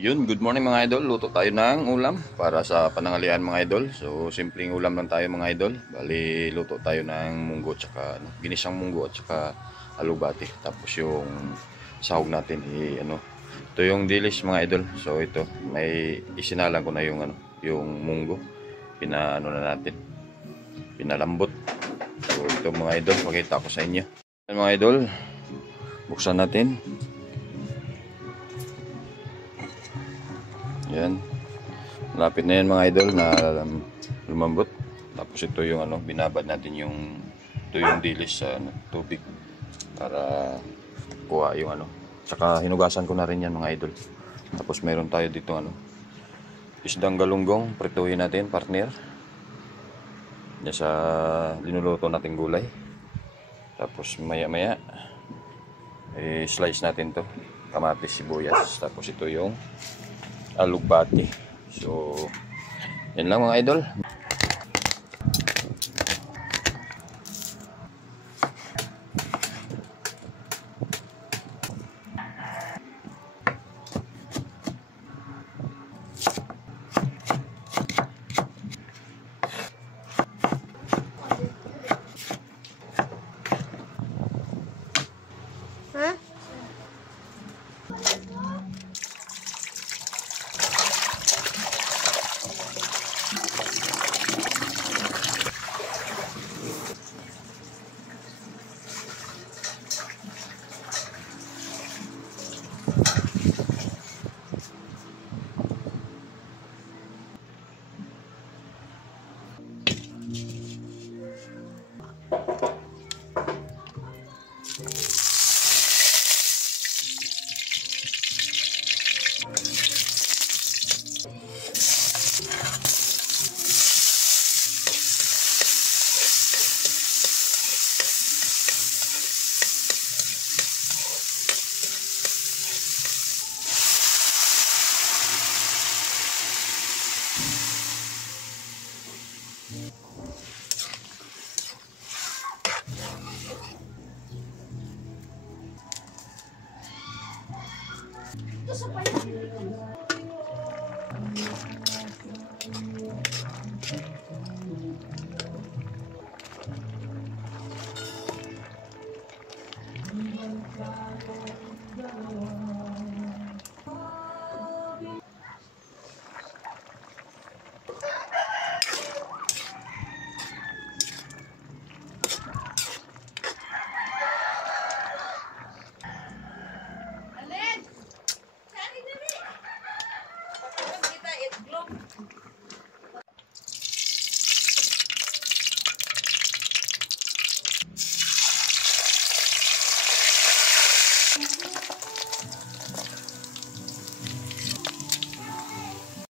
Yun, good morning mga idol. Luto tayo ng ulam para sa panangalian mga idol. So, simpleng ulam lang tayo mga idol. Bali, luto tayo ng munggo tsaka ginisang munggo at tsaka alubati. Tapos yung sahog natin ito yung dilis mga idol. So, ito may isinalang ko na yung yung munggo. Pinaano na natin. Pinalambot. So, ito mga idol, pakita ko sa inyo. Yan mga idol, buksan natin. Yan. Malapit na yan mga idol na lumambot. Tapos ito yung binabad natin ito yung dilis sa tubig para kuha yung Tsaka hinugasan ko na rin yan mga idol. Tapos meron tayo dito isdang galunggong, prituhin natin partner. Yan sa linuluto nating gulay. Tapos maya-maya slice natin to. Kamatis, sibuyas. Tapos ito yung alugbati. So, yan lang mga idol.